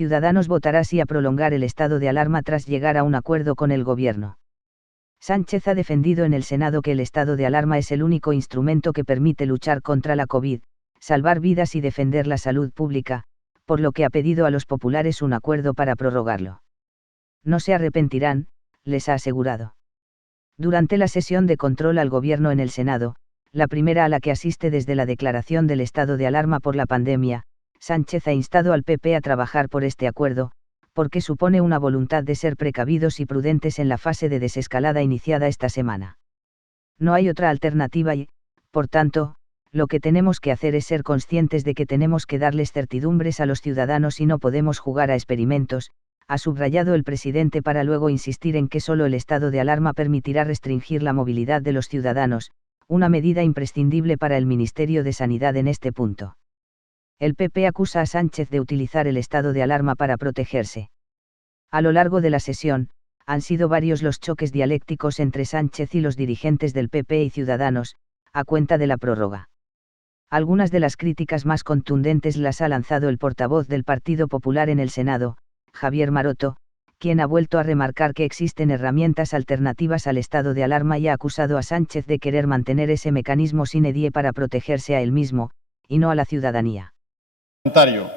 Ciudadanos votará sí a prolongar el estado de alarma tras llegar a un acuerdo con el Gobierno. Sánchez ha defendido en el Senado que el estado de alarma es el único instrumento que permite luchar contra la COVID, salvar vidas y defender la salud pública, por lo que ha pedido a los populares un acuerdo para prorrogarlo. No se arrepentirán, les ha asegurado. Durante la sesión de control al Gobierno en el Senado, la primera a la que asiste desde la declaración del estado de alarma por la pandemia, Sánchez ha instado al PP a trabajar por este acuerdo, porque supone una voluntad de ser precavidos y prudentes en la fase de desescalada iniciada esta semana. No hay otra alternativa y, por tanto, lo que tenemos que hacer es ser conscientes de que tenemos que darles certidumbres a los ciudadanos y no podemos jugar a experimentos, ha subrayado el presidente para luego insistir en que solo el estado de alarma permitirá restringir la movilidad de los ciudadanos, una medida imprescindible para el Ministerio de Sanidad en este punto. El PP acusa a Sánchez de utilizar el estado de alarma para protegerse. A lo largo de la sesión, han sido varios los choques dialécticos entre Sánchez y los dirigentes del PP y Ciudadanos, a cuenta de la prórroga. Algunas de las críticas más contundentes las ha lanzado el portavoz del Partido Popular en el Senado, Javier Maroto, quien ha vuelto a remarcar que existen herramientas alternativas al estado de alarma y ha acusado a Sánchez de querer mantener ese mecanismo sine die para protegerse a él mismo, y no a la ciudadanía.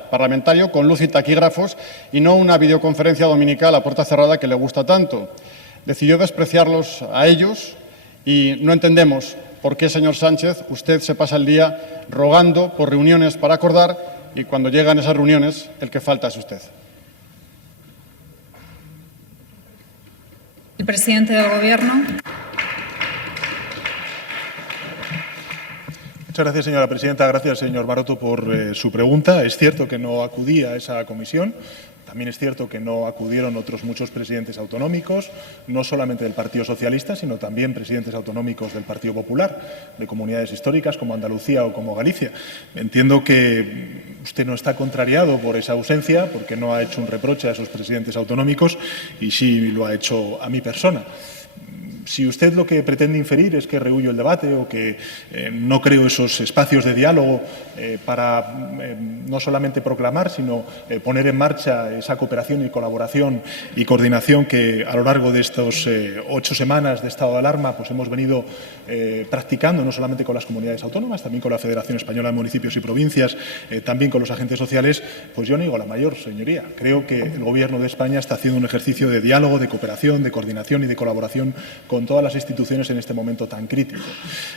Parlamentario con luz y taquígrafos y no una videoconferencia dominical a puerta cerrada que le gusta tanto. Decidió despreciarlos a ellos y no entendemos por qué, señor Sánchez, usted se pasa el día rogando por reuniones para acordar y cuando llegan esas reuniones el que falta es usted. El presidente del Gobierno. Muchas gracias, señora presidenta. Gracias, señor Maroto, por su pregunta. Es cierto que no acudí a esa comisión. También es cierto que no acudieron otros muchos presidentes autonómicos, no solamente del Partido Socialista, sino también presidentes autonómicos del Partido Popular, de comunidades históricas como Andalucía o como Galicia. Entiendo que usted no está contrariado por esa ausencia, porque no ha hecho un reproche a esos presidentes autonómicos y sí lo ha hecho a mi persona. Si usted lo que pretende inferir es que rehuyo el debate o que no creo esos espacios de diálogo para no solamente proclamar, sino poner en marcha esa cooperación y colaboración y coordinación que a lo largo de estas 8 semanas de estado de alarma pues hemos venido practicando, no solamente con las comunidades autónomas, también con la Federación Española de Municipios y Provincias, también con los agentes sociales, pues yo no digo la mayor, señoría. Creo que el Gobierno de España está haciendo un ejercicio de diálogo, de cooperación, de coordinación y de colaboración con todas las instituciones en este momento tan crítico.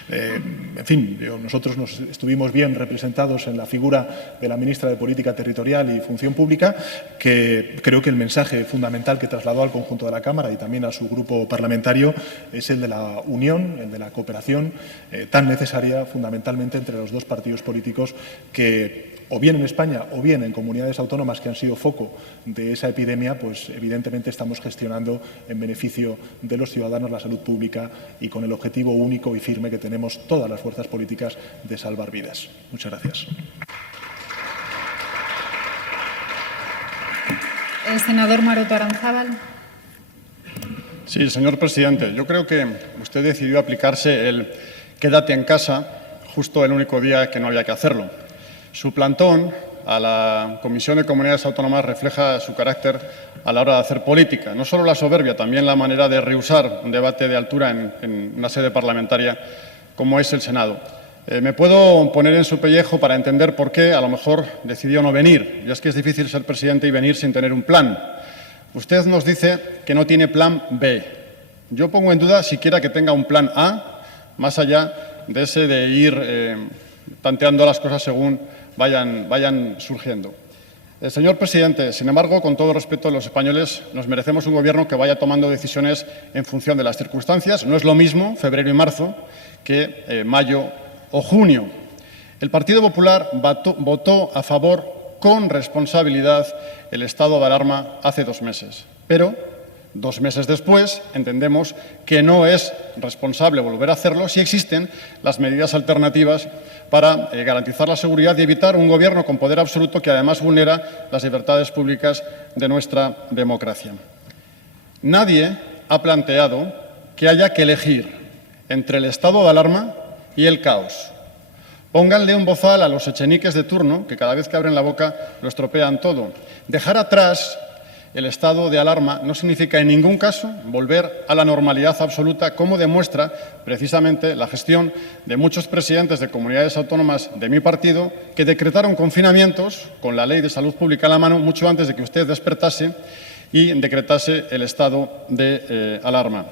En fin, nosotros nos estuvimos bien representados en la figura de la ministra de Política Territorial y Función Pública, que creo que el mensaje fundamental que trasladó al conjunto de la Cámara y también a su grupo parlamentario es el de la unión, el de la cooperación tan necesaria fundamentalmente entre los dos partidos políticos que o bien en España o bien en comunidades autónomas que han sido foco de esa epidemia, pues evidentemente estamos gestionando en beneficio de los ciudadanos la salud pública y con el objetivo único y firme que tenemos todas las fuerzas políticas de salvar vidas. Muchas gracias. El senador Maroto Aranzábal. Sí, señor presidente, yo creo que usted decidió aplicarse el quédate en casa justo el único día que no había que hacerlo. Su plantón a la Comisión de Comunidades Autónomas refleja su carácter a la hora de hacer política. No solo la soberbia, también la manera de rehusar un debate de altura en una sede parlamentaria como es el Senado. Me puedo poner en su pellejo para entender por qué a lo mejor decidió no venir. Y es que es difícil ser presidente y venir sin tener un plan. Usted nos dice que no tiene plan B. Yo pongo en duda siquiera que tenga un plan A, más allá de ese de ir tanteando las cosas según vayan surgiendo. Señor presidente, sin embargo, con todo respeto, los españoles nos merecemos un Gobierno que vaya tomando decisiones en función de las circunstancias. No es lo mismo febrero y marzo que mayo o junio. El Partido Popular votó a favor con responsabilidad el estado de alarma hace 2 meses, pero 2 meses después entendemos que no es responsable volver a hacerlo si existen las medidas alternativas para garantizar la seguridad y evitar un Gobierno con poder absoluto que además vulnera las libertades públicas de nuestra democracia. Nadie ha planteado que haya que elegir entre el estado de alarma y el caos. Pónganle un bozal a los echeniques de turno, que cada vez que abren la boca lo estropean todo. Dejar atrás el estado de alarma no significa en ningún caso volver a la normalidad absoluta, como demuestra precisamente la gestión de muchos presidentes de comunidades autónomas de mi partido que decretaron confinamientos con la Ley de Salud Pública a la mano mucho antes de que usted despertase y decretase el estado de alarma.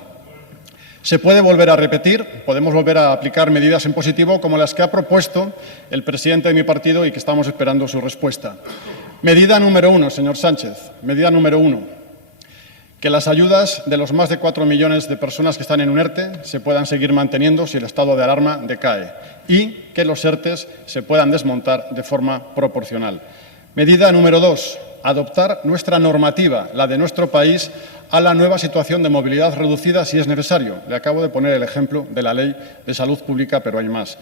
Se puede volver a repetir, podemos volver a aplicar medidas en positivo como las que ha propuesto el presidente de mi partido y que estamos esperando su respuesta. Medida número 1, señor Sánchez, medida número 1, que las ayudas de los más de 4 millones de personas que están en un ERTE se puedan seguir manteniendo si el estado de alarma decae y que los ERTEs se puedan desmontar de forma proporcional. Medida número 2, adoptar nuestra normativa, la de nuestro país, a la nueva situación de movilidad reducida si es necesario. Le acabo de poner el ejemplo de la Ley de Salud Pública, pero hay más.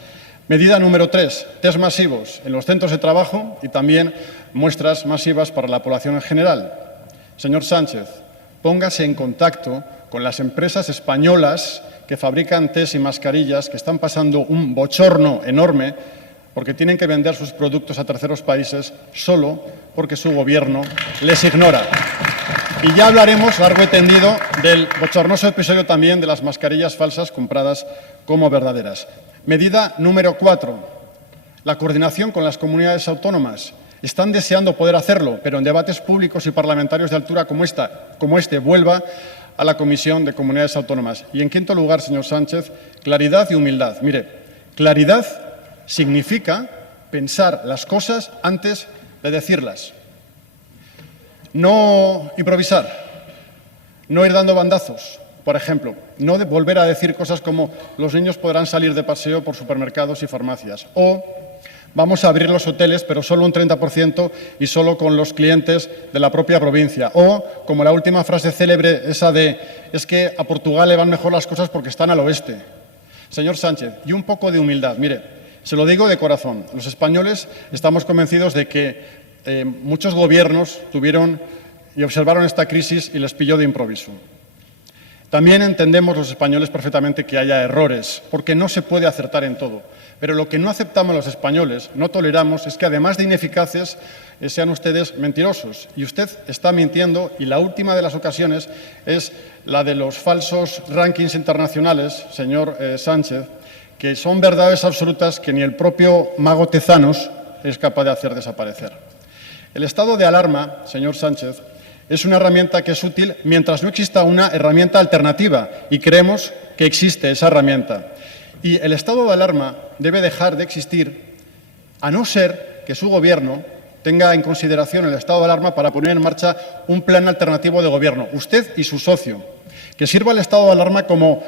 Medida número 3, test masivos en los centros de trabajo y también muestras masivas para la población en general. Señor Sánchez, póngase en contacto con las empresas españolas que fabrican test y mascarillas, que están pasando un bochorno enorme porque tienen que vender sus productos a terceros países solo porque su Gobierno les ignora. Y ya hablaremos largo y tendido del bochornoso episodio también de las mascarillas falsas compradas como verdaderas. Medida número 4, la coordinación con las comunidades autónomas. Están deseando poder hacerlo, pero en debates públicos y parlamentarios de altura como este, vuelva a la Comisión de Comunidades Autónomas. Y en quinto lugar, señor Sánchez, claridad y humildad. Mire, claridad significa pensar las cosas antes de decirlas. No improvisar, no ir dando bandazos. Por ejemplo, no volver a decir cosas como los niños podrán salir de paseo por supermercados y farmacias o vamos a abrir los hoteles pero solo un 30% y solo con los clientes de la propia provincia o, como la última frase célebre, esa de es que a Portugal le van mejor las cosas porque están al oeste. Señor Sánchez, y un poco de humildad. Mire, se lo digo de corazón, los españoles estamos convencidos de que muchos gobiernos tuvieron y observaron esta crisis y les pilló de improviso. También entendemos los españoles perfectamente que haya errores, porque no se puede acertar en todo. Pero lo que no aceptamos los españoles, no toleramos, es que además de ineficaces, sean ustedes mentirosos. Y usted está mintiendo y la última de las ocasiones es la de los falsos rankings internacionales, señor Sánchez, que son verdades absolutas que ni el propio mago Tezanos es capaz de hacer desaparecer. El estado de alarma, señor Sánchez, es una herramienta que es útil mientras no exista una herramienta alternativa y creemos que existe esa herramienta. Y el estado de alarma debe dejar de existir a no ser que su Gobierno tenga en consideración el estado de alarma para poner en marcha un plan alternativo de Gobierno, usted y su socio, que sirva el estado de alarma como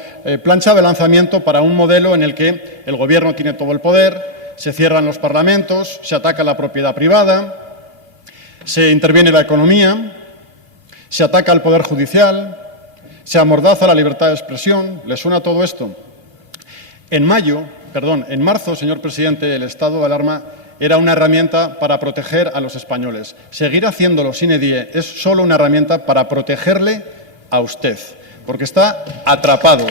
plancha de lanzamiento para un modelo en el que el Gobierno tiene todo el poder, se cierran los parlamentos, se ataca la propiedad privada, se interviene la economía, se ataca al Poder Judicial, se amordaza la libertad de expresión. ¿Le suena todo esto? En marzo, señor presidente, el estado de alarma era una herramienta para proteger a los españoles. Seguir haciéndolo sine die es solo una herramienta para protegerle a usted, porque está atrapado.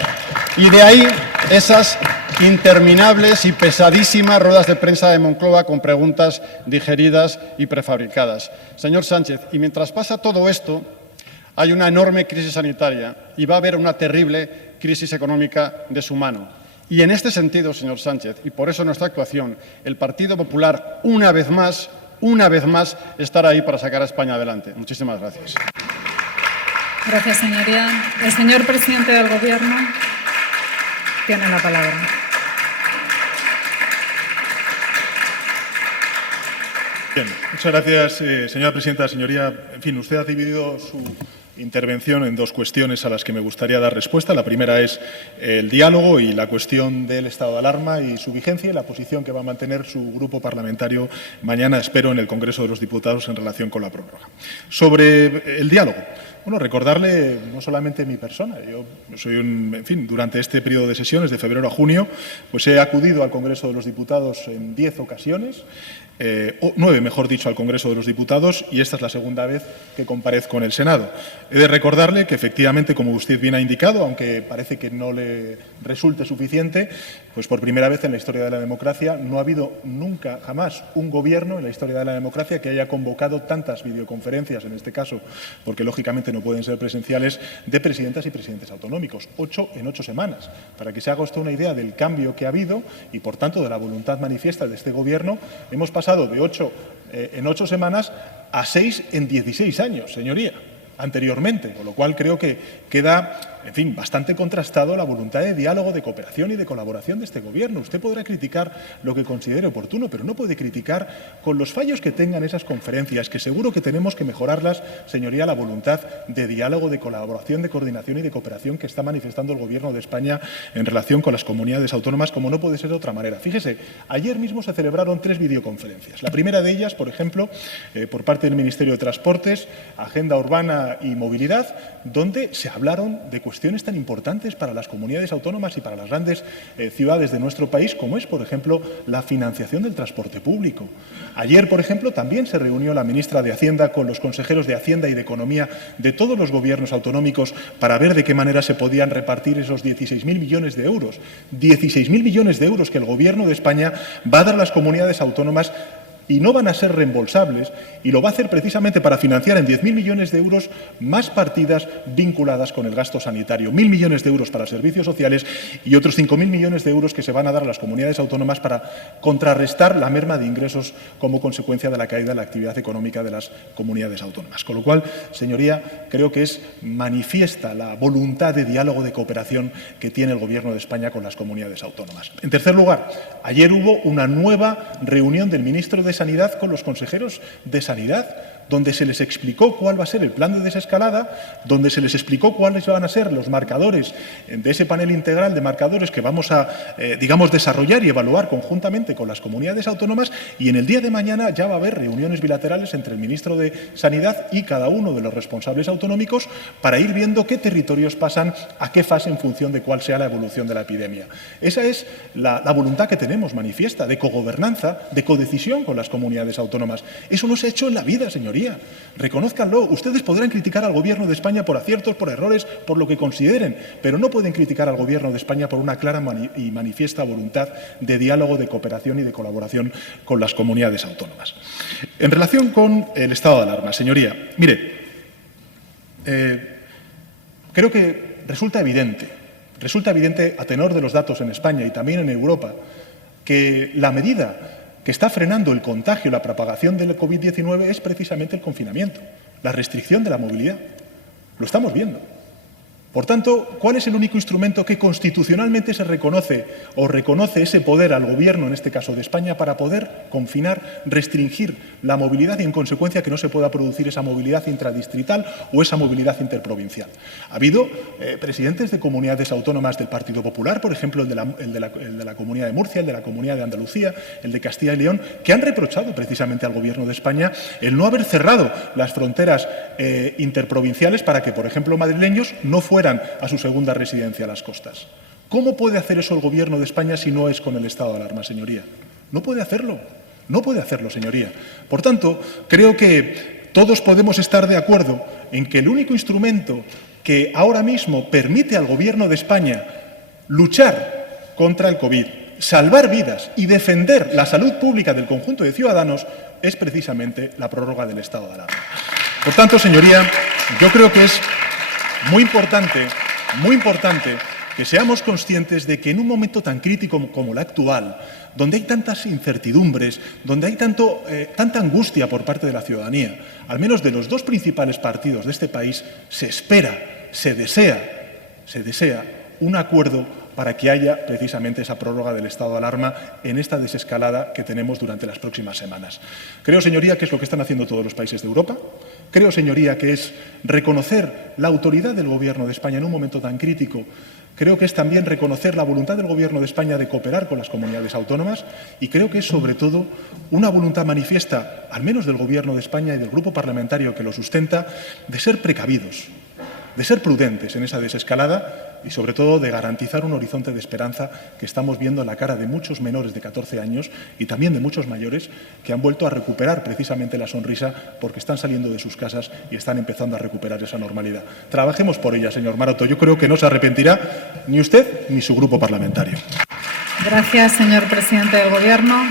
Y de ahí esas interminables y pesadísimas ruedas de prensa de Moncloa con preguntas digeridas y prefabricadas. Señor Sánchez, y mientras pasa todo esto, hay una enorme crisis sanitaria y va a haber una terrible crisis económica de su mano. Y en este sentido, señor Sánchez, y por eso nuestra actuación, el Partido Popular, una vez más, estará ahí para sacar a España adelante. Muchísimas gracias. Gracias, señoría. El señor presidente del Gobierno tiene la palabra. Bien, muchas gracias, señora presidenta. Señoría, en fin, usted ha dividido su intervención en dos cuestiones a las que me gustaría dar respuesta. La primera es el diálogo y la cuestión del estado de alarma y su vigencia y la posición que va a mantener su grupo parlamentario mañana, espero, en el Congreso de los Diputados en relación con la prórroga. Sobre el diálogo, bueno, recordarle no solamente mi persona, yo soy durante este periodo de sesiones, de febrero a junio, pues he acudido al Congreso de los Diputados en 10 ocasiones, 9, mejor dicho, al Congreso de los Diputados, y esta es la segunda vez que comparezco en el Senado. He de recordarle que, efectivamente, como usted bien ha indicado, aunque parece que no le resulte suficiente, pues por primera vez en la historia de la democracia no ha habido nunca, jamás, un gobierno en la historia de la democracia que haya convocado tantas videoconferencias, en este caso, porque lógicamente no pueden ser presenciales, de presidentas y presidentes autonómicos. 8 en 8 semanas. Para que se haga usted una idea del cambio que ha habido y, por tanto, de la voluntad manifiesta de este Gobierno, hemos pasado de 8 en 8 semanas a 6 en 16 años, señoría, anteriormente, con lo cual creo que queda, en fin, bastante contrastado la voluntad de diálogo, de cooperación y de colaboración de este Gobierno. Usted podrá criticar lo que considere oportuno, pero no puede criticar con los fallos que tengan esas conferencias, que seguro que tenemos que mejorarlas, señoría, la voluntad de diálogo, de colaboración, de coordinación y de cooperación que está manifestando el Gobierno de España en relación con las comunidades autónomas, como no puede ser de otra manera. Fíjese, ayer mismo se celebraron 3 videoconferencias. La primera de ellas, por ejemplo, por parte del Ministerio de Transportes, Agenda Urbana y Movilidad, donde se hablaron de cuestiones tan importantes para las comunidades autónomas y para las grandes ciudades de nuestro país, como es, por ejemplo, la financiación del transporte público. Ayer, por ejemplo, también se reunió la ministra de Hacienda con los consejeros de Hacienda y de Economía de todos los gobiernos autonómicos para ver de qué manera se podían repartir esos 16.000 millones de euros. 16.000 millones de euros que el Gobierno de España va a dar a las comunidades autónomas y no van a ser reembolsables, y lo va a hacer precisamente para financiar en 10.000 millones de euros más partidas vinculadas con el gasto sanitario, 1.000 millones de euros para servicios sociales y otros 5.000 millones de euros que se van a dar a las comunidades autónomas para contrarrestar la merma de ingresos como consecuencia de la caída de la actividad económica de las comunidades autónomas. Con lo cual, señoría, creo que es manifiesta la voluntad de diálogo, de cooperación que tiene el Gobierno de España con las comunidades autónomas. En tercer lugar, ayer hubo una nueva reunión del ministro de Sanidad con los consejeros de Sanidad, donde se les explicó cuál va a ser el plan de desescalada, donde se les explicó cuáles van a ser los marcadores de ese panel integral de marcadores que vamos a, desarrollar y evaluar conjuntamente con las comunidades autónomas, y en el día de mañana ya va a haber reuniones bilaterales entre el ministro de Sanidad y cada uno de los responsables autonómicos para ir viendo qué territorios pasan a qué fase en función de cuál sea la evolución de la epidemia. Esa es la voluntad que tenemos manifiesta de cogobernanza, de codecisión con las comunidades autónomas. Eso no se ha hecho en la vida, señoría. Reconózcanlo. Ustedes podrán criticar al Gobierno de España por aciertos, por errores, por lo que consideren, pero no pueden criticar al Gobierno de España por una clara y manifiesta voluntad de diálogo, de cooperación y de colaboración con las comunidades autónomas. En relación con el estado de alarma, señoría, mire, creo que resulta evidente a tenor de los datos en España y también en Europa que la medida que está frenando el contagio, la propagación del COVID-19 es precisamente el confinamiento, la restricción de la movilidad. Lo estamos viendo. Por tanto, ¿cuál es el único instrumento que constitucionalmente se reconoce o reconoce ese poder al Gobierno, en este caso de España, para poder confinar, restringir la movilidad y, en consecuencia, que no se pueda producir esa movilidad intradistrital o esa movilidad interprovincial? Ha habido presidentes de comunidades autónomas del Partido Popular, por ejemplo, el de la Comunidad de Murcia, el de la Comunidad de Andalucía, el de Castilla y León, que han reprochado precisamente al Gobierno de España el no haber cerrado las fronteras interprovinciales para que, por ejemplo, madrileños no fueran a su segunda residencia a las costas. ¿Cómo puede hacer eso el Gobierno de España si no es con el estado de alarma, señoría? No puede hacerlo. No puede hacerlo, señoría. Por tanto, creo que todos podemos estar de acuerdo en que el único instrumento que ahora mismo permite al Gobierno de España luchar contra el COVID, salvar vidas y defender la salud pública del conjunto de ciudadanos es precisamente la prórroga del estado de alarma. Por tanto, señoría, yo creo que es muy importante que seamos conscientes de que en un momento tan crítico como el actual, donde hay tantas incertidumbres, donde hay tanta angustia por parte de la ciudadanía, al menos de los dos principales partidos de este país, se espera, se desea un acuerdo para que haya precisamente esa prórroga del estado de alarma en esta desescalada que tenemos durante las próximas semanas. Creo, señoría, que es lo que están haciendo todos los países de Europa. Creo, señoría, que es reconocer la autoridad del Gobierno de España en un momento tan crítico. Creo que es también reconocer la voluntad del Gobierno de España de cooperar con las comunidades autónomas, y creo que es, sobre todo, una voluntad manifiesta, al menos del Gobierno de España y del grupo parlamentario que lo sustenta, de ser precavidos, de ser prudentes en esa desescalada, y, sobre todo, de garantizar un horizonte de esperanza que estamos viendo en la cara de muchos menores de 14 años y también de muchos mayores que han vuelto a recuperar precisamente la sonrisa porque están saliendo de sus casas y están empezando a recuperar esa normalidad. Trabajemos por ella, señor Maroto. Yo creo que no se arrepentirá ni usted ni su grupo parlamentario. Gracias, señor presidente del Gobierno.